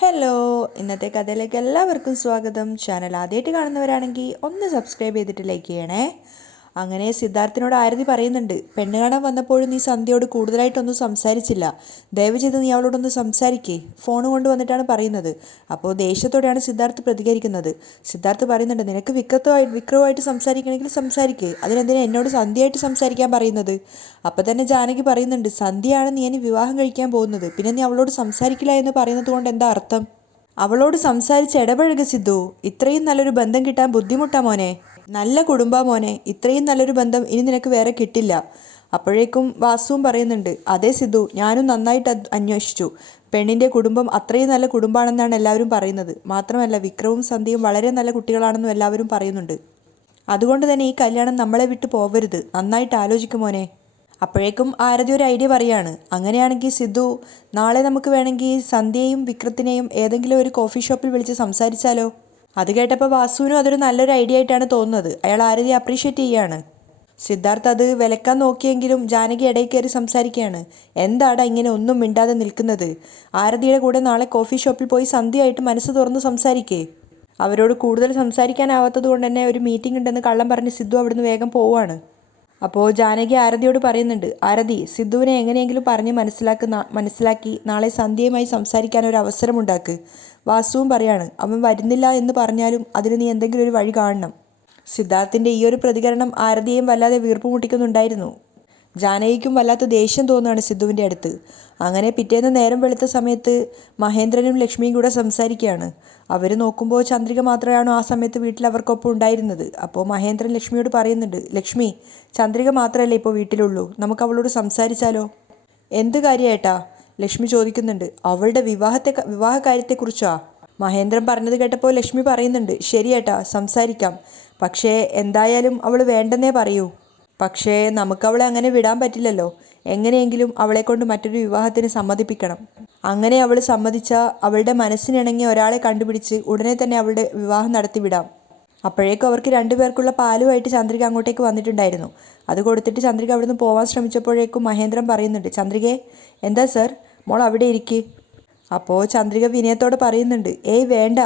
Hello, ഇന്നത്തെ കഥയിലേക്ക് എല്ലാവർക്കും സ്വാഗതം. ചാനൽ ആദ്യമായിട്ട് കാണുന്നവരാണെങ്കിൽ ഒന്ന് സബ്സ്ക്രൈബ് ചെയ്തിട്ട് ലൈക്ക് ചെയ്യണേ. അങ്ങനെ സിദ്ധാർത്ഥിനോട് ആരതി പറയുന്നുണ്ട്, പെണ്ണ് കാണാൻ വന്നപ്പോഴും നീ സന്ധ്യയോട് കൂടുതലായിട്ടൊന്നും സംസാരിച്ചില്ല. ദയവ് ചെയ്ത് നീ അവളോടൊന്ന് സംസാരിക്കേ. ഫോൺ കൊണ്ട് വന്നിട്ടാണ് പറയുന്നത്. അപ്പോൾ ദേഷ്യത്തോടെയാണ് സിദ്ധാർത്ഥ് പ്രതികരിക്കുന്നത്. സിദ്ധാർത്ഥ് പറയുന്നുണ്ട്, നിനക്ക് വിക്രവുമായിട്ട് സംസാരിക്കണമെങ്കിൽ സംസാരിക്കേ, അതിനെന്തിനാ എന്നോട് സന്ധ്യയായിട്ട് സംസാരിക്കാൻ പറയുന്നത്. അപ്പം തന്നെ ജാനകി പറയുന്നുണ്ട്, സന്ധ്യയാണ് നീ ഇനി വിവാഹം കഴിക്കാൻ പോകുന്നത്, പിന്നെ നീ അവളോട് സംസാരിക്കില്ല എന്ന് പറയുന്നത് കൊണ്ട് എന്താ അർത്ഥം? അവളോട് സംസാരിച്ച് ഇടപഴക സിദ്ധു. ഇത്രയും നല്ലൊരു ബന്ധം കിട്ടാൻ ബുദ്ധിമുട്ടാ മോനെ. നല്ല കുടുംബാ മോനെ. ഇത്രയും നല്ലൊരു ബന്ധം ഇനി നിനക്ക് വേറെ കിട്ടില്ല. അപ്പോഴേക്കും വാസുവും പറയുന്നുണ്ട്, അതെ സിദ്ധു, ഞാനും നന്നായിട്ട് അന്വേഷിച്ചു. പെണ്ണിൻ്റെ കുടുംബം അത്രയും നല്ല കുടുംബമാണെന്നാണ് എല്ലാവരും പറയുന്നത്. മാത്രമല്ല വിക്രവും സന്ധ്യയും വളരെ നല്ല കുട്ടികളാണെന്നും എല്ലാവരും പറയുന്നുണ്ട്. അതുകൊണ്ട് തന്നെ ഈ കല്യാണം നമ്മളെ വിട്ടു പോവരുത്. നന്നായിട്ട് ആലോചിക്കും മോനെ. അപ്പോഴേക്കും ആരതി ഒരു ഐഡിയ പറയാണ്, അങ്ങനെയാണെങ്കിൽ സിദ്ധു, നാളെ നമുക്ക് വേണമെങ്കിൽ സന്ധ്യയും വിക്രത്തിനെയും ഏതെങ്കിലും ഒരു കോഫി ഷോപ്പിൽ വിളിച്ച് സംസാരിച്ചാലോ? അത് കേട്ടപ്പോൾ വാസുവിനും അതൊരു നല്ലൊരു ഐഡിയ ആയിട്ടാണ് തോന്നുന്നത്. അയാൾ ആരതി അപ്രീഷിയേറ്റ് ചെയ്യാണ്. സിദ്ധാർത്ഥ് അത് വിലക്കാൻ നോക്കിയെങ്കിലും ജാനകി ഇടയിൽ കയറി സംസാരിക്കുകയാണ്. എന്താടാ ഇങ്ങനെ ഒന്നും മിണ്ടാതെ നിൽക്കുന്നത്? ആരതിയുടെ കൂടെ നാളെ കോഫി ഷോപ്പിൽ പോയി സന്ധ്യയായിട്ട് മനസ്സ് തുറന്ന് സംസാരിക്കേ. അവരോട് കൂടുതൽ സംസാരിക്കാനാവാത്തത് കൊണ്ട് തന്നെ ഒരു മീറ്റിംഗ് ഉണ്ടെന്ന് കള്ളം പറഞ്ഞ് സിദ്ധു അവിടുന്ന് വേഗം പോവാണ്. അപ്പോൾ ജാനകി ആരതിയോട് പറയുന്നുണ്ട്, ആരതി, സിദ്ധുവിനെ എങ്ങനെയെങ്കിലും പറഞ്ഞ് മനസ്സിലാക്കി നാളെ സന്ധ്യയുമായി സംസാരിക്കാൻ ഒരു അവസരമുണ്ടാക്ക്. വാസുവും പറയാണ്, അവൻ വരുന്നില്ല എന്ന് പറഞ്ഞാലും അതിന് നീ എന്തെങ്കിലും ഒരു വഴി കാണണം. സിദ്ധാർത്ഥിൻ്റെ ഈ ഒരു പ്രതികരണം ആരതിയെയും വല്ലാതെ വീർപ്പ് മുട്ടിക്കുന്നുണ്ടായിരുന്നു. ജാനകിക്കും വല്ലാത്ത ദേഷ്യം തോന്നുകയാണ് സിദ്ധുവിൻ്റെ അടുത്ത്. അങ്ങനെ പിറ്റേന്ന് നേരം വെളുത്ത സമയത്ത് മഹേന്ദ്രനും ലക്ഷ്മിയും കൂടെ സംസാരിക്കുകയാണ്. അവർ നോക്കുമ്പോൾ ചന്ദ്രിക മാത്രമാണോ ആ സമയത്ത് വീട്ടിൽ അവർക്കൊപ്പം ഉണ്ടായിരുന്നത്. അപ്പോൾ മഹേന്ദ്രൻ ലക്ഷ്മിയോട് പറയുന്നുണ്ട്, ലക്ഷ്മി, ചന്ദ്രിക മാത്രമല്ലേ ഇപ്പോൾ വീട്ടിലുള്ളൂ, നമുക്ക് അവളോട് സംസാരിച്ചാലോ? എന്ത് കാര്യമായിട്ടാ? ലക്ഷ്മി ചോദിക്കുന്നുണ്ട്. അവളുടെ വിവാഹ കാര്യത്തെക്കുറിച്ചാ. മഹേന്ദ്രൻ പറഞ്ഞത് കേട്ടപ്പോൾ ലക്ഷ്മി പറയുന്നുണ്ട്, ശരിയേട്ടാ, സംസാരിക്കാം. പക്ഷേ എന്തായാലും അവൾ വേണ്ടെന്നേ പറയൂ. പക്ഷേ നമുക്കവളെ അങ്ങനെ വിടാൻ പറ്റില്ലല്ലോ. എങ്ങനെയെങ്കിലും അവളെക്കൊണ്ട് മറ്റൊരു വിവാഹത്തിന് സമ്മതിപ്പിക്കണം. അങ്ങനെ അവൾ സമ്മതിച്ചാൽ അവളുടെ മനസ്സിനിണങ്ങിയ ഒരാളെ കണ്ടുപിടിച്ച് ഉടനെ തന്നെ അവളുടെ വിവാഹം നടത്തിവിടാം. അപ്പോഴേക്കും അവർക്ക് രണ്ടുപേർക്കുള്ള പാലുമായിട്ട് ചന്ദ്രിക അങ്ങോട്ടേക്ക് വന്നിട്ടുണ്ടായിരുന്നു. അത് കൊടുത്തിട്ട് ചന്ദ്രിക അവിടുന്ന് പോകാൻ ശ്രമിച്ചപ്പോഴേക്കും മഹേന്ദ്രൻ പറയുന്നുണ്ട്, ചന്ദ്രികേ, എന്താ സർ, മോൾ അവിടെ ഇരിക്ക്. അപ്പോൾ ചന്ദ്രിക വിനയത്തോടെ പറയുന്നുണ്ട്, ഏയ് വേണ്ട,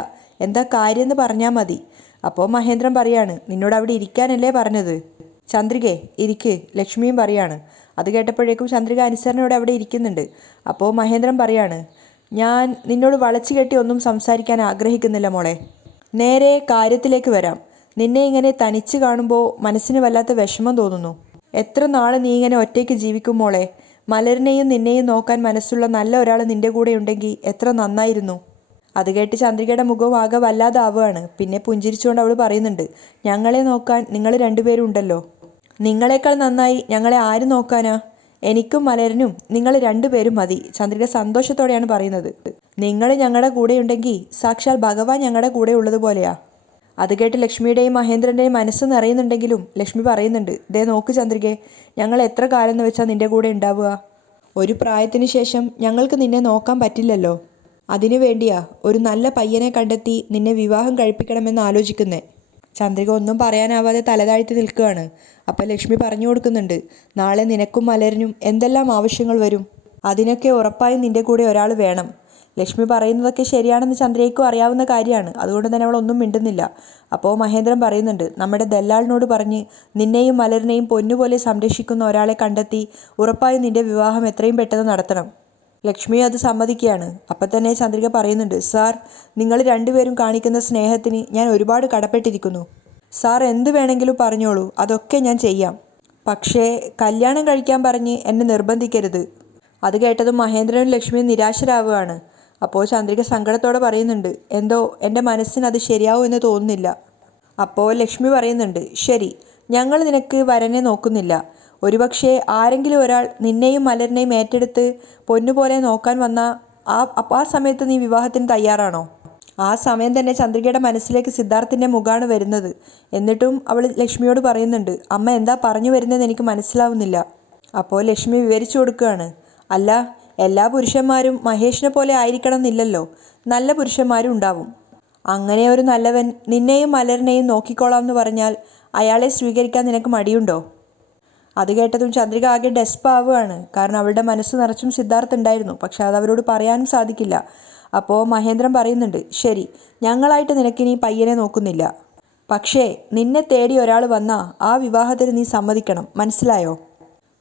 എന്താ കാര്യമെന്ന് പറഞ്ഞാൽ മതി. അപ്പോൾ മഹേന്ദ്രൻ പറയാണ്, നിന്നോട് അവിടെ ഇരിക്കാനല്ലേ പറഞ്ഞത്. ചന്ദ്രികേ, ഇരിക്ക്, ലക്ഷ്മിയും പറയാണ്. അത് കേട്ടപ്പോഴേക്കും ചന്ദ്രിക അനുസരണയോടെ അവിടെ ഇരിക്കുന്നുണ്ട്. അപ്പോൾ മഹേന്ദ്രൻ പറയാണ്, ഞാൻ നിന്നോട് വളച്ചു കെട്ടി ഒന്നും സംസാരിക്കാൻ ആഗ്രഹിക്കുന്നില്ല മോളെ. നേരെ കാര്യത്തിലേക്ക് വരാം. നിന്നെ ഇങ്ങനെ തനിച്ച് കാണുമ്പോൾ മനസ്സിന് വല്ലാത്ത വിഷമം തോന്നുന്നു. എത്ര നാൾ നീ ഇങ്ങനെ ഒറ്റയ്ക്ക് ജീവിക്കും മോളെ? മലരിനെയും നിന്നെയും നോക്കാൻ മനസ്സുള്ള നല്ല ഒരാൾ നിന്റെ കൂടെ ഉണ്ടെങ്കിൽ എത്ര നന്നായിരുന്നു. അത് കേട്ട് ചന്ദ്രികയുടെ മുഖവും ആകെ വല്ലാതാവുകയാണ്. പിന്നെ പുഞ്ചിരിച്ചുകൊണ്ട് അവൾ പറയുന്നുണ്ട്, ഞങ്ങളെ നോക്കാൻ നിങ്ങൾ രണ്ടുപേരും ഉണ്ടല്ലോ. നിങ്ങളെക്കാൾ നന്നായി ഞങ്ങളെ ആര് നോക്കാനാ? എനിക്കും മലരനും നിങ്ങൾ രണ്ടുപേരും മതി. ചന്ദ്രിക സന്തോഷത്തോടെയാണ് പറയുന്നത്. നിങ്ങൾ ഞങ്ങളുടെ കൂടെയുണ്ടെങ്കിൽ സാക്ഷാൽ ഭഗവാൻ ഞങ്ങളുടെ കൂടെ ഉള്ളതുപോലെയാ. അത് കേട്ട് ലക്ഷ്മിയുടെയും മഹേന്ദ്രൻ്റെയും മനസ്സ് നിറയുന്നുണ്ടെങ്കിലും ലക്ഷ്മി പറയുന്നുണ്ട്, ദേ നോക്ക് ചന്ദ്രികെ, ഞങ്ങൾ എത്ര കാലം എന്ന് വെച്ചാൽ നിൻ്റെ കൂടെ ഉണ്ടാവുക? ഒരു പ്രായത്തിന് ശേഷം ഞങ്ങൾക്ക് നിന്നെ നോക്കാൻ പറ്റില്ലല്ലോ. അതിനു വേണ്ടിയാ ഒരു നല്ല പയ്യനെ കണ്ടെത്തി നിന്നെ വിവാഹം കഴിപ്പിക്കണമെന്ന് ആലോചിക്കുന്നേ. ചന്ദ്രിക ഒന്നും പറയാനാവാതെ തലതാഴ്ത്തി നിൽക്കുകയാണ്. അപ്പം ലക്ഷ്മി പറഞ്ഞു കൊടുക്കുന്നുണ്ട്, നാളെ നിനക്കും മലരിനും എന്തെല്ലാം ആവശ്യങ്ങൾ വരും, അതിനൊക്കെ ഉറപ്പായും നിൻ്റെ കൂടെ ഒരാൾ വേണം. ലക്ഷ്മി പറയുന്നതൊക്കെ ശരിയാണെന്ന് ചന്ദ്രയ്ക്കും അറിയാവുന്ന കാര്യമാണ്. അതുകൊണ്ട് തന്നെ അവൾ ഒന്നും മിണ്ടുന്നില്ല. അപ്പോൾ മഹേന്ദ്രൻ പറയുന്നുണ്ട്, നമ്മുടെ ദല്ലാളിനോട് പറഞ്ഞ് നിന്നെയും മലരിനെയും പൊന്നുപോലെ സംരക്ഷിക്കുന്ന ഒരാളെ കണ്ടെത്തി ഉറപ്പായും നിൻ്റെ വിവാഹം എത്രയും പെട്ടെന്ന് നടത്തണം. ലക്ഷ്മി അത് സമ്മതിക്കുകയാണ്. അപ്പം തന്നെ ചന്ദ്രിക പറയുന്നുണ്ട്, സാർ, നിങ്ങൾ രണ്ടുപേരും കാണിക്കുന്ന സ്നേഹത്തിന് ഞാൻ ഒരുപാട് കടപ്പെട്ടിരിക്കുന്നു. സാർ എന്ത് വേണമെങ്കിലും പറഞ്ഞോളൂ, അതൊക്കെ ഞാൻ ചെയ്യാം. പക്ഷേ കല്യാണം കഴിക്കാൻ പറഞ്ഞ് എന്നെ നിർബന്ധിക്കരുത്. അത് കേട്ടതും മഹേന്ദ്രനും ലക്ഷ്മിയും നിരാശരാവുകയാണ്. അപ്പോൾ ചന്ദ്രിക സങ്കടത്തോടെ പറയുന്നുണ്ട്, എന്തോ എൻ്റെ മനസ്സിന് അത് ശരിയാവും എന്ന് തോന്നുന്നില്ല. അപ്പോൾ ലക്ഷ്മി പറയുന്നുണ്ട്, ശരി, ഞങ്ങൾ നിനക്ക് വരനെ നോക്കുന്നില്ല. ഒരുപക്ഷെ ആരെങ്കിലും ഒരാൾ നിന്നെയും മലരിനെയും ഏറ്റെടുത്ത് പൊന്നുപോലെ നോക്കാൻ വന്ന ആ സമയത്ത് നീ വിവാഹത്തിന് തയ്യാറാണോ? ആ സമയം തന്നെ ചന്ദ്രികയുടെ മനസ്സിലേക്ക് സിദ്ധാർത്ഥിൻ്റെ മുഖമാണ് വരുന്നത്. എന്നിട്ടും അവൾ ലക്ഷ്മിയോട് പറയുന്നുണ്ട്, അമ്മ എന്താ പറഞ്ഞു വരുന്നതെന്ന് എനിക്ക് മനസ്സിലാവുന്നില്ല. അപ്പോൾ ലക്ഷ്മി വിവരിച്ചു കൊടുക്കുകയാണ്, അല്ല, എല്ലാ പുരുഷന്മാരും മഹേഷിനെ പോലെ ആയിരിക്കണം എന്നില്ലല്ലോ, നല്ല പുരുഷന്മാരും ഉണ്ടാവും. അങ്ങനെ ഒരു നല്ലവൻ നിന്നെയും മലരിനെയും നോക്കിക്കോളാം എന്ന് പറഞ്ഞാൽ അയാളെ സ്വീകരിക്കാൻ നിനക്ക് മടിയുണ്ടോ? അത് കേട്ടതും ചന്ദ്രിക ആകെ ഡെസ്പാവുകയാണ്. കാരണം അവളുടെ മനസ്സ് നിറച്ചും സിദ്ധാർത്ഥ് ഉണ്ടായിരുന്നു. പക്ഷെ അത് അവരോട് പറയാനും സാധിക്കില്ല. അപ്പോൾ മഹേന്ദ്രൻ പറയുന്നുണ്ട്, ശരി, ഞങ്ങളായിട്ട് നിനക്കിനി പയ്യനെ നോക്കുന്നില്ല. പക്ഷേ നിന്നെ തേടി ഒരാൾ വന്നാൽ ആ വിവാഹത്തിന് നീ സമ്മതിക്കണം, മനസ്സിലായോ?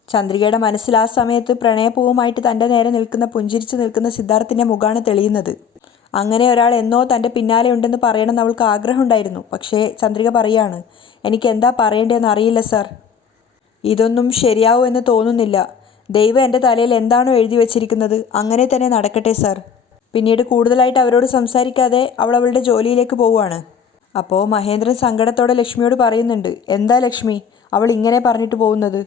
ചന്ദ്രികയുടെ മനസ്സിൽ ആ സമയത്ത് പ്രണയപൂവുമായിട്ട് തൻ്റെ നേരെ നിൽക്കുന്ന പുഞ്ചിരിച്ച് നിൽക്കുന്ന സിദ്ധാർത്ഥിൻ്റെ മുഖമാണ് തെളിയുന്നത്. അങ്ങനെ ഒരാൾ എന്നോ തൻ്റെ പിന്നാലെ ഉണ്ടെന്ന് പറയണമെന്ന് അവൾക്ക് ആഗ്രഹമുണ്ടായിരുന്നു. പക്ഷേ ചന്ദ്രിക പറയാണ്, എനിക്ക് എന്താ പറയേണ്ടതെന്ന് അറിയില്ല സർ. ഇതൊന്നും ശരിയാവും എന്ന് തോന്നുന്നില്ല. ദൈവം എൻ്റെ തലയിൽ എന്താണോ എഴുതി വച്ചിരിക്കുന്നത് അങ്ങനെ തന്നെ നടക്കട്ടെ സർ. പിന്നീട് കൂടുതലായിട്ട് അവരോട് സംസാരിക്കാതെ അവൾ അവളുടെ ജോലിയിലേക്ക് പോവുകയാണ്. അപ്പോൾ മഹേന്ദ്രൻ സങ്കടത്തോടെ ലക്ഷ്മിയോട് പറയുന്നുണ്ട്, എന്താ ലക്ഷ്മി അവൾ ഇങ്ങനെ പറഞ്ഞിട്ട് പോകുന്നത്?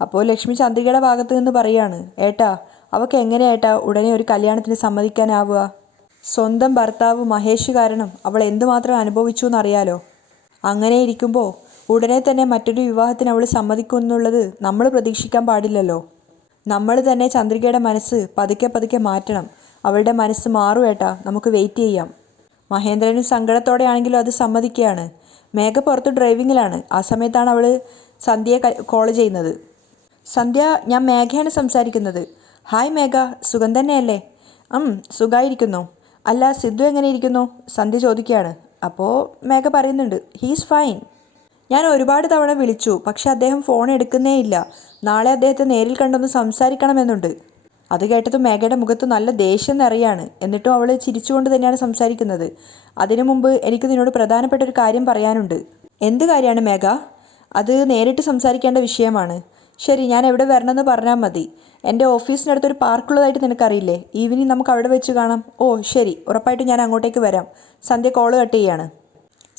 അപ്പോൾ ലക്ഷ്മി ചന്ദ്രികയുടെ ഭാഗത്ത് നിന്ന് പറയാണ്, ഏട്ടാ, അവൾക്ക് എങ്ങനെയേട്ടാ ഉടനെ ഒരു കല്യാണത്തിന് സമ്മതിക്കാനാവുക? സ്വന്തം ഭർത്താവ് മഹേഷ് കാരണം അവൾ എന്തുമാത്രം അനുഭവിച്ചു എന്നറിയാലോ. അങ്ങനെ ഇരിക്കുമ്പോൾ ഉടനെ തന്നെ മറ്റൊരു വിവാഹത്തിന് അവൾ സമ്മതിക്കുമെന്നുള്ളത് നമ്മൾ പ്രതീക്ഷിക്കാൻ പാടില്ലല്ലോ. നമ്മൾ തന്നെ ചന്ദ്രികയുടെ മനസ്സ് പതുക്കെ പതുക്കെ മാറ്റണം. അവളുടെ മനസ്സ് മാറുവേട്ടാ, നമുക്ക് വെയിറ്റ് ചെയ്യാം. മഹേന്ദ്രനും സങ്കടത്തോടെയാണെങ്കിലും അത് സമ്മതിക്കുകയാണ്. മേഘ പുറത്ത് ഡ്രൈവിങ്ങിലാണ്. ആ സമയത്താണ് അവൾ സന്ധ്യയെ കോൾ ചെയ്യുന്നത്. സന്ധ്യ, ഞാൻ മേഘയാണ് സംസാരിക്കുന്നത്. ഹായ് മേഘ, സുഖം തന്നെയല്ലേ? സുഖമായിരിക്കുന്നു. അല്ല, സിദ്ധു എങ്ങനെ ഇരിക്കുന്നു? സന്ധ്യ ചോദിക്കുകയാണ്. അപ്പോൾ മേഘ പറയുന്നുണ്ട്, ഹീസ് ഫൈൻ. ഞാൻ ഒരുപാട് തവണ വിളിച്ചു, പക്ഷെ അദ്ദേഹം ഫോൺ എടുക്കുന്നേ ഇല്ല. നാളെ അദ്ദേഹത്തെ നേരിൽ കണ്ടൊന്ന് സംസാരിക്കണമെന്നുണ്ട്. അത് കേട്ടതും മേഘയുടെ മുഖത്ത് നല്ല ദേഷ്യം നിറയാണ്. എന്നിട്ടും അവൾ ചിരിച്ചുകൊണ്ട് തന്നെയാണ് സംസാരിക്കുന്നത്. അതിനു മുമ്പ് എനിക്ക് നിന്നോട് പ്രധാനപ്പെട്ട ഒരു കാര്യം പറയാനുണ്ട്. എന്ത് കാര്യമാണ് മേഘ? അത് നേരിട്ട് സംസാരിക്കേണ്ട വിഷയമാണ്. ശരി, ഞാൻ എവിടെ വരണമെന്ന് പറഞ്ഞാൽ മതി. എൻ്റെ ഓഫീസിനടുത്തൊരു പാർക്കുള്ളതായിട്ട് നിനക്കറിയില്ലേ? ഈവനിങ് നമുക്ക് അവിടെ വെച്ച് കാണാം. ഓ ശരി, ഉറപ്പായിട്ടും ഞാൻ അങ്ങോട്ടേക്ക് വരാം. സന്ധ്യ കോള് കട്ട് ചെയ്യാണ്.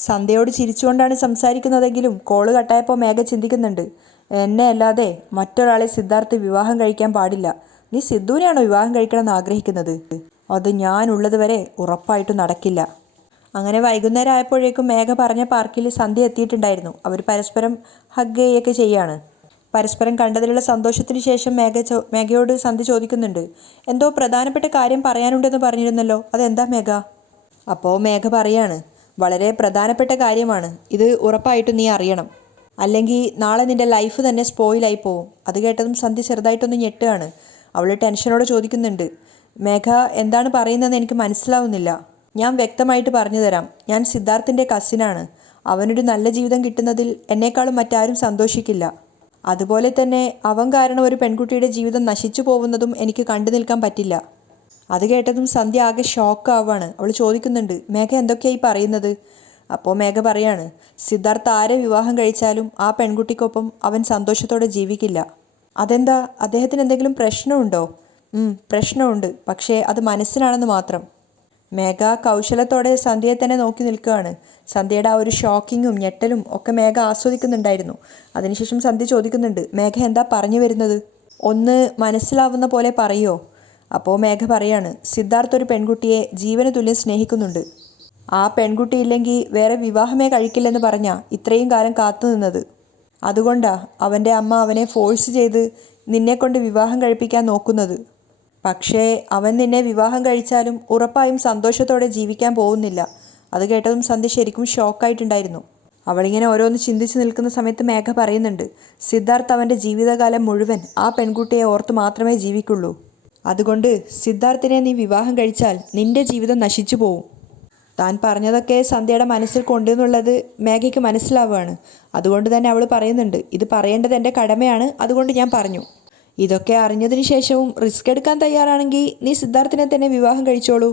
സന്ധ്യയോട് ചിരിച്ചുകൊണ്ടാണ് സംസാരിക്കുന്നതെങ്കിലും കോള് കട്ടായപ്പോൾ മേഘ ചിന്തിക്കുന്നുണ്ട്, എന്നെ അല്ലാതെ മറ്റൊരാളെ സിദ്ധാർത്ഥ് വിവാഹം കഴിക്കാൻ പാടില്ല. നീ സിദ്ധുവിനെയാണോ വിവാഹം കഴിക്കണമെന്ന് ആഗ്രഹിക്കുന്നത്? അത് ഞാനുള്ളത് വരെ ഉറപ്പായിട്ടും നടക്കില്ല. അങ്ങനെ വൈകുന്നേരം ആയപ്പോഴേക്കും മേഘ പറഞ്ഞ പാർക്കിൽ സന്ധ്യ എത്തിയിട്ടുണ്ടായിരുന്നു. അവർ പരസ്പരം ഹഗ് ചെയ്യുകയൊക്കെ ചെയ്യാണ്. പരസ്പരം കണ്ടതിലുള്ള സന്തോഷത്തിന് ശേഷം മേഘയോട് സന്ധ്യ ചോദിക്കുന്നുണ്ട്, എന്തോ പ്രധാനപ്പെട്ട കാര്യം പറയാനുണ്ടെന്ന് പറഞ്ഞിരുന്നല്ലോ, അതെന്താ മേഘ? അപ്പോൾ മേഘ പറയാണ്, വളരെ പ്രധാനപ്പെട്ട കാര്യമാണ്. ഇത് ഉറപ്പായിട്ടും നീ അറിയണം. അല്ലെങ്കിൽ നാളെ നിൻ്റെ ലൈഫ് തന്നെ സ്പോയിലായി പോവും. അത് കേട്ടതും സന്ധ്യ ചെറുതായിട്ടൊന്ന് ഞെട്ടുകയാണ്. അവൾ ടെൻഷനോടെ ചോദിക്കുന്നുണ്ട്, മേഘ എന്താണ് പറയുന്നതെന്ന് എനിക്ക് മനസ്സിലാവുന്നില്ല. ഞാൻ വ്യക്തമായിട്ട് പറഞ്ഞു തരാം. ഞാൻ സിദ്ധാർത്ഥിൻ്റെ കസിനാണ്. അവനൊരു നല്ല ജീവിതം കിട്ടുന്നതിൽ എന്നെക്കാളും മറ്റാരും സന്തോഷിക്കില്ല. അതുപോലെ തന്നെ അവൻ കാരണം ഒരു പെൺകുട്ടിയുടെ ജീവിതം നശിച്ചു പോകുന്നതും എനിക്ക് കണ്ടു നിൽക്കാൻ പറ്റില്ല. അത് കേട്ടതും സന്ധ്യ ആകെ ഷോക്കാവാണ്. അവൾ ചോദിക്കുന്നുണ്ട്, മേഘ എന്തൊക്കെയായി പറയുന്നത്? അപ്പോൾ മേഘ പറയാണ്, സിദ്ധാർത്ഥ് ആരെ വിവാഹം കഴിച്ചാലും ആ പെൺകുട്ടിക്കൊപ്പം അവൻ സന്തോഷത്തോടെ ജീവിക്കില്ല. അതെന്താ, അദ്ദേഹത്തിന് എന്തെങ്കിലും പ്രശ്നമുണ്ടോ? പ്രശ്നമുണ്ട്, പക്ഷേ അത് മനസ്സിലാണെന്ന് മാത്രം. മേഘ കൗശലത്തോടെ സന്ധ്യയെ തന്നെ നോക്കി നിൽക്കുകയാണ്. സന്ധ്യയുടെ ആ ഒരു ഷോക്കിങ്ങും ഞെട്ടലും ഒക്കെ മേഘ ആസ്വദിക്കുന്നുണ്ടായിരുന്നു. അതിനുശേഷം സന്ധ്യ ചോദിക്കുന്നുണ്ട്, മേഘ എന്താ പറഞ്ഞു വരുന്നത്? ഒന്ന് മനസ്സിലാവുന്ന പോലെ പറയോ? അപ്പോൾ മേഘ പറയാണ്, സിദ്ധാർത്ഥ് ഒരു പെൺകുട്ടിയെ ജീവന് തുല്യം സ്നേഹിക്കുന്നുണ്ട്. ആ പെൺകുട്ടി ഇല്ലെങ്കിൽ വേറെ വിവാഹമേ കഴിക്കില്ലെന്ന് പറഞ്ഞാ ഇത്രയും കാലം കാത്തു നിന്നത്. അതുകൊണ്ടാ അവൻ്റെ അമ്മ അവനെ ഫോഴ്സ് ചെയ്ത് നിന്നെക്കൊണ്ട് വിവാഹം കഴിപ്പിക്കാൻ നോക്കുന്നത്. പക്ഷേ അവൻ നിന്നെ വിവാഹം കഴിച്ചാലും ഉറപ്പായും സന്തോഷത്തോടെ ജീവിക്കാൻ പോകുന്നില്ല. അത് കേട്ടതും സന്ധ്യ ശരിക്കും ഷോക്കായിട്ടുണ്ടായിരുന്നു. അവളിങ്ങനെ ഓരോന്ന് ചിന്തിച്ച് നിൽക്കുന്ന സമയത്ത് മേഘ പറയുന്നുണ്ട്, സിദ്ധാർത്ഥ് അവൻ്റെ ജീവിതകാലം മുഴുവൻ ആ പെൺകുട്ടിയെ ഓർത്ത് മാത്രമേ ജീവിക്കുള്ളൂ. അതുകൊണ്ട് സിദ്ധാർത്ഥിനെ നീ വിവാഹം കഴിച്ചാൽ നിന്റെ ജീവിതം നശിച്ചു പോവും. താൻ പറഞ്ഞതൊക്കെ സന്ധ്യയുടെ മനസ്സിൽ കൊണ്ടെന്നുള്ളത് മേഘയ്ക്ക് മനസ്സിലാവുകയാണ്. അതുകൊണ്ട് തന്നെ അവൾ പറയുന്നുണ്ട്, ഇത് പറയേണ്ടത് എൻ്റെ കടമയാണ്, അതുകൊണ്ട് ഞാൻ പറഞ്ഞു. ഇതൊക്കെ അറിഞ്ഞതിന് ശേഷവും റിസ്ക് എടുക്കാൻ തയ്യാറാണെങ്കിൽ നീ സിദ്ധാർത്ഥിനെ തന്നെ വിവാഹം കഴിച്ചോളൂ.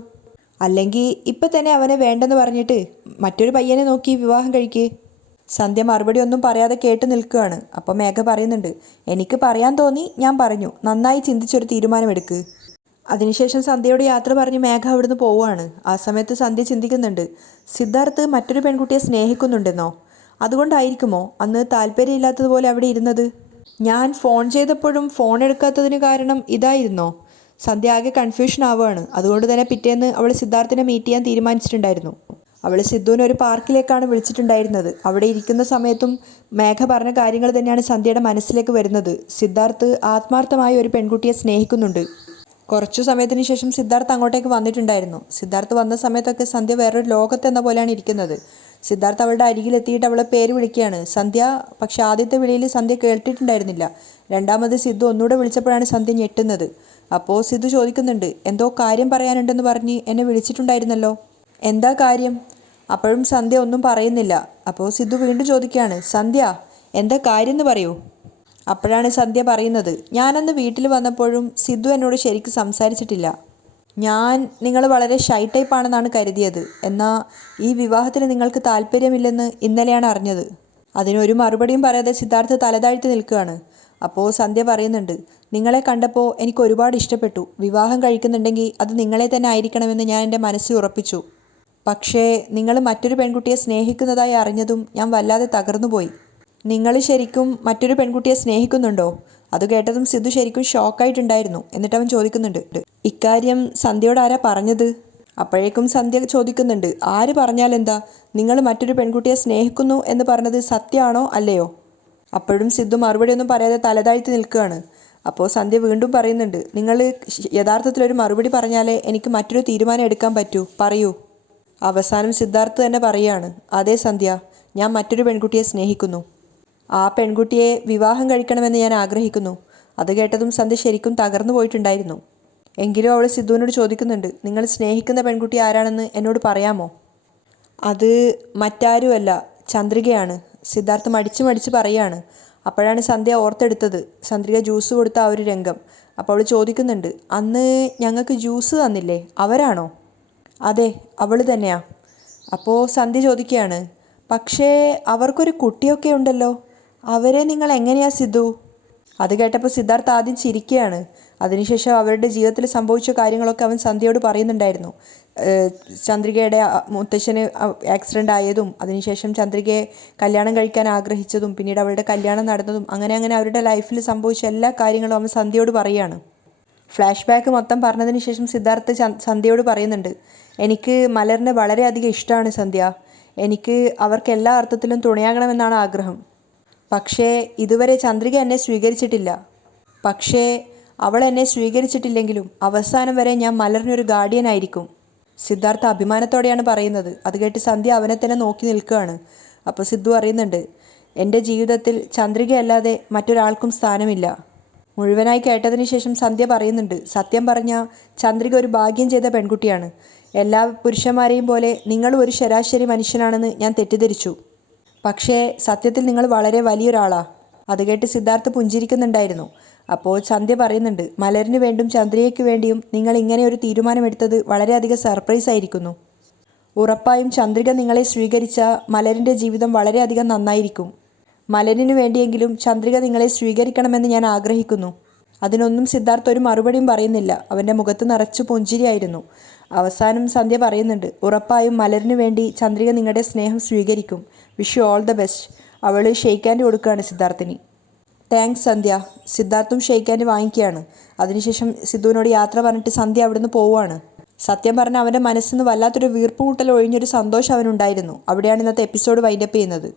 അല്ലെങ്കിൽ ഇപ്പം തന്നെ അവനെ വേണ്ടെന്ന് പറഞ്ഞിട്ട് മറ്റൊരു പയ്യനെ നോക്കി വിവാഹം കഴിക്കേ. സന്ധ്യ മറുപടി ഒന്നും പറയാതെ കേട്ട് നിൽക്കുകയാണ്. അപ്പോൾ മേഘ പറയുന്നുണ്ട്, എനിക്ക് പറയാൻ തോന്നി, ഞാൻ പറഞ്ഞു. നന്നായി ചിന്തിച്ചൊരു തീരുമാനമെടുക്ക്. അതിനുശേഷം സന്ധ്യയോട് യാത്ര പറഞ്ഞ് മേഘ അവിടുന്ന് പോവുകയാണ്. ആ സമയത്ത് സന്ധ്യ ചിന്തിക്കുന്നുണ്ട്, സിദ്ധാർത്ഥ് മറ്റൊരു പെൺകുട്ടിയെ സ്നേഹിക്കുന്നുണ്ടെന്നോ? അതുകൊണ്ടായിരിക്കുമോ അന്ന് താല്പര്യമില്ലാത്തതുപോലെ അവിടെ ഇരുന്നത്? ഞാൻ ഫോൺ ചെയ്തപ്പോഴും ഫോൺ എടുക്കാത്തതിന് കാരണം ഇതായിരുന്നോ? സന്ധ്യ ആകെ കൺഫ്യൂഷൻ ആവുകയാണ്. അതുകൊണ്ട് തന്നെ പിറ്റേന്ന് അവൾ സിദ്ധാർത്ഥിനെ മീറ്റ് ചെയ്യാൻ തീരുമാനിച്ചിട്ടുണ്ടായിരുന്നു. അവൾ സിദ്ധുവിനെ ഒരു പാർക്കിലേക്കാണ് വിളിച്ചിട്ടുണ്ടായിരുന്നത്. അവിടെ ഇരിക്കുന്ന സമയത്തും മേഘ പറഞ്ഞ കാര്യങ്ങൾ തന്നെയാണ് സന്ധ്യയുടെ മനസ്സിലേക്ക് വരുന്നത്. സിദ്ധാർത്ഥ് ആത്മാർത്ഥമായി ഒരു പെൺകുട്ടിയെ സ്നേഹിക്കുന്നുണ്ട്. കുറച്ചു സമയത്തിന് ശേഷം സിദ്ധാർത്ഥ് അങ്ങോട്ടേക്ക് വന്നിട്ടുണ്ടായിരുന്നു. സിദ്ധാർത്ഥ് വന്ന സമയത്തൊക്കെ സന്ധ്യ വേറൊരു ലോകത്തെന്ന പോലെയാണ് ഇരിക്കുന്നത്. സിദ്ധാർത്ഥ് അവളുടെ അരികിലെത്തിയിട്ട് അവളെ പേര് വിളിക്കുകയാണ്, സന്ധ്യ. പക്ഷെ ആദ്യത്തെ വിളിയിൽ സന്ധ്യ കേട്ടിട്ടുണ്ടായിരുന്നില്ല. രണ്ടാമത് സിദ്ധു ഒന്നുകൂടെ വിളിച്ചപ്പോഴാണ് സന്ധ്യ ഞെട്ടുന്നത്. അപ്പോൾ സിദ്ധു ചോദിക്കുന്നുണ്ട്, എന്തോ കാര്യം പറയാനുണ്ടെന്ന് പറഞ്ഞ് എന്നെ വിളിച്ചിട്ടുണ്ടായിരുന്നല്ലോ, എന്താ കാര്യം? അപ്പോഴും സന്ധ്യ ഒന്നും പറയുന്നില്ല. അപ്പോൾ സിദ്ധു വീണ്ടും ചോദിക്കുകയാണ്, സന്ധ്യ എന്താ കാര്യം എന്ന് പറയൂ. അപ്പോഴാണ് സന്ധ്യ പറയുന്നത്, ഞാനന്ന് വീട്ടിൽ വന്നപ്പോഴും സിദ്ധു എന്നോട് ശരിക്കും സംസാരിച്ചിട്ടില്ല. ഞാൻ നിങ്ങൾ വളരെ ഷൈ ടൈപ്പാണെന്നാണ് കരുതിയത്. എന്നാൽ ഈ വിവാഹത്തിന് നിങ്ങൾക്ക് താല്പര്യമില്ലെന്ന് ഇന്നലെയാണ് അറിഞ്ഞത്. അതിനൊരു മറുപടിയും പറയാതെ സിദ്ധാർത്ഥ് തലതാഴ്ത്തി നിൽക്കുകയാണ്. അപ്പോൾ സന്ധ്യ പറയുന്നുണ്ട്, നിങ്ങളെ കണ്ടപ്പോൾ എനിക്ക് ഒരുപാട് ഇഷ്ടപ്പെട്ടു. വിവാഹം കഴിക്കുന്നുണ്ടെങ്കിൽ അത് നിങ്ങളെ തന്നെ ആയിരിക്കണമെന്ന് ഞാൻ എൻ്റെ മനസ്സിൽ ഉറപ്പിച്ചു. പക്ഷേ നിങ്ങൾ മറ്റൊരു പെൺകുട്ടിയെ സ്നേഹിക്കുന്നതായി അറിഞ്ഞതും ഞാൻ വല്ലാതെ തകർന്നുപോയി. നിങ്ങൾ ശരിക്കും മറ്റൊരു പെൺകുട്ടിയെ സ്നേഹിക്കുന്നുണ്ടോ? അത് കേട്ടതും സിദ്ധു ശരിക്കും ഷോക്കായിട്ടുണ്ടായിരുന്നു. എന്നിട്ട് അവൻ ചോദിക്കുന്നുണ്ട്, ഇക്കാര്യം സന്ധ്യയോട് ആരാ പറഞ്ഞത്? അപ്പോഴേക്കും സന്ധ്യ ചോദിക്കുന്നുണ്ട്, ആര് പറഞ്ഞാലെന്താ, നിങ്ങൾ മറ്റൊരു പെൺകുട്ടിയെ സ്നേഹിക്കുന്നു എന്ന് പറഞ്ഞത് സത്യമാണോ അല്ലയോ? അപ്പോഴും സിദ്ധു മറുപടി ഒന്നും പറയാതെ തലതാഴ്ത്തി നിൽക്കുകയാണ്. അപ്പോൾ സന്ധ്യ വീണ്ടും പറയുന്നുണ്ട്, നിങ്ങൾ യഥാർത്ഥത്തിലൊരു മറുപടി പറഞ്ഞാലേ എനിക്ക് മറ്റൊരു തീരുമാനം എടുക്കാൻ പറ്റൂ, പറയൂ. അവസാനം സിദ്ധാർത്ഥ് തന്നെ പറയുകയാണ്, അതേ സന്ധ്യ, ഞാൻ മറ്റൊരു പെൺകുട്ടിയെ സ്നേഹിക്കുന്നു. ആ പെൺകുട്ടിയെ വിവാഹം കഴിക്കണമെന്ന് ഞാൻ ആഗ്രഹിക്കുന്നു. അത് കേട്ടതും സന്ധ്യ ശരിക്കും തകർന്നു പോയിട്ടുണ്ടായിരുന്നു. എങ്കിലും അവൾ സിദ്ധുവിനോട് ചോദിക്കുന്നുണ്ട്, നിങ്ങൾ സ്നേഹിക്കുന്ന പെൺകുട്ടി ആരാണെന്ന് എന്നോട് പറയാമോ? അത് മറ്റാരുമല്ല, ചന്ദ്രികയാണ്. സിദ്ധാർത്ഥ് മടിച്ച് പറയുകയാണ്. അപ്പോഴാണ് സന്ധ്യ ഓർത്തെടുത്തത് ചന്ദ്രിക ജ്യൂസ് കൊടുത്ത ആ ഒരു രംഗം. അപ്പോൾ അവൾ ചോദിക്കുന്നുണ്ട്, അന്ന് ഞങ്ങൾക്ക് ജ്യൂസ് തന്നില്ലേ, അവരാണോ? അതെ, അവൾ തന്നെയാ. അപ്പോൾ സന്ധ്യ ചോദിക്കുകയാണ്, പക്ഷേ അവർക്കൊരു കുട്ടിയൊക്കെ ഉണ്ടല്ലോ, അവരെ നിങ്ങൾ എങ്ങനെയാ സിദ്ധു? അത് കേട്ടപ്പോൾ സിദ്ധാർത്ഥ് ആദ്യം ചിരിക്കുകയാണ്. അതിനുശേഷം അവരുടെ ജീവിതത്തിൽ സംഭവിച്ച കാര്യങ്ങളൊക്കെ അവൻ സന്ധ്യയോട് പറയുന്നുണ്ടായിരുന്നു. ചന്ദ്രികയുടെ മുത്തശ്ശന് ആക്സിഡൻ്റ് ആയതും അതിനുശേഷം ചന്ദ്രികയെ കല്യാണം കഴിക്കാൻ ആഗ്രഹിച്ചതും പിന്നീട് അവളുടെ കല്യാണം നടന്നതും അങ്ങനെ അവരുടെ ലൈഫിൽ സംഭവിച്ച എല്ലാ കാര്യങ്ങളും അവൻ സന്ധ്യയോട് പറയുകയാണ്. ഫ്ലാഷ് ബാക്ക് മൊത്തം പറഞ്ഞതിന് ശേഷം സിദ്ധാർത്ഥ് സന്ധ്യയോട് പറയുന്നുണ്ട്, എനിക്ക് മലറിനെ വളരെയധികം ഇഷ്ടമാണ് സന്ധ്യ. എനിക്ക് അവർക്ക് എല്ലാ അർത്ഥത്തിലും തുണയാകണമെന്നാണ് ആഗ്രഹം. പക്ഷേ ഇതുവരെ ചന്ദ്രിക എന്നെ സ്വീകരിച്ചിട്ടില്ല. പക്ഷേ അവൾ എന്നെ സ്വീകരിച്ചിട്ടില്ലെങ്കിലും അവസാനം വരെ ഞാൻ മലറിനൊരു ഗാർഡിയനായിരിക്കും. സിദ്ധാർത്ഥ അഭിമാനത്തോടെയാണ് പറയുന്നത്. അത് കേട്ട് സന്ധ്യ അവനെ തന്നെ നോക്കി നിൽക്കുകയാണ്. അപ്പോൾ സിദ്ധു അറിയുന്നുണ്ട്, എൻ്റെ ജീവിതത്തിൽ ചന്ദ്രികയല്ലാതെ മറ്റൊരാൾക്കും സ്ഥാനമില്ല. മുഴുവനായി കേട്ടതിന് ശേഷം സന്ധ്യ പറയുന്നുണ്ട്, സത്യം പറഞ്ഞാൽ ചന്ദ്രിക ഒരു ഭാഗ്യം ചെയ്ത പെൺകുട്ടിയാണ്. എല്ലാ പുരുഷന്മാരെയും പോലെ നിങ്ങളും ഒരു ശരാശരി മനുഷ്യനാണെന്ന് ഞാൻ തെറ്റിദ്ധരിച്ചു. പക്ഷേ സത്യത്തിൽ നിങ്ങൾ വളരെ വലിയൊരാളാ. അത് കേട്ട് സിദ്ധാർത്ഥ് പുഞ്ചിരിക്കുന്നുണ്ടായിരുന്നു. അപ്പോൾ സന്ധ്യ പറയുന്നുണ്ട്, മലരിന് വേണ്ടിയും ചന്ദ്രികയ്ക്ക് വേണ്ടിയും നിങ്ങൾ ഇങ്ങനെ ഒരു തീരുമാനമെടുത്തത് വളരെയധികം സർപ്രൈസ് ആയിരിക്കുന്നു. ഉറപ്പായും ചന്ദ്രിക നിങ്ങളെ സ്വീകരിച്ച മലരിൻ്റെ ജീവിതം വളരെയധികം നന്നായിരിക്കും. മലരിനു വേണ്ടിയെങ്കിലും ചന്ദ്രിക നിങ്ങളെ സ്വീകരിക്കണമെന്ന് ഞാൻ ആഗ്രഹിക്കുന്നു. അതിനൊന്നും സിദ്ധാർത്ഥ് ഒരു മറുപടിയും പറയുന്നില്ല. അവൻ്റെ മുഖത്ത് നിറച്ചു പുഞ്ചിരിയായിരുന്നു. അവസാനം സന്ധ്യ പറയുന്നുണ്ട്, ഉറപ്പായും മലരിനു വേണ്ടി ചന്ദ്രിക നിങ്ങളുടെ സ്നേഹം സ്വീകരിക്കും. Wish you all the best. അവൾ ഷെയ്ക്ക് ഹാൻഡ് കൊടുക്കുകയാണ് സിദ്ധാർത്ഥിന്. താങ്ക്സ് സന്ധ്യ. സിദ്ധാർത്ഥും ഷെയ്ക്ക് ഹാൻഡ് വാങ്ങിക്കുകയാണ്. അതിനുശേഷം സിദ്ധുവിനോട് യാത്ര പറഞ്ഞിട്ട് സന്ധ്യ അവിടുന്ന് പോവുകയാണ്. സത്യം പറഞ്ഞാൽ അവൻ്റെ മനസ്സിൽ നിന്ന് വല്ലാത്തൊരു വീർപ്പുമുട്ടൽ ഒഴിഞ്ഞൊരു സന്തോഷം അവനുണ്ടായിരുന്നു. അവിടെയാണ് ഇന്നത്തെ എപ്പിസോഡ് വൈൻഡപ്പ് ചെയ്യുന്നത്.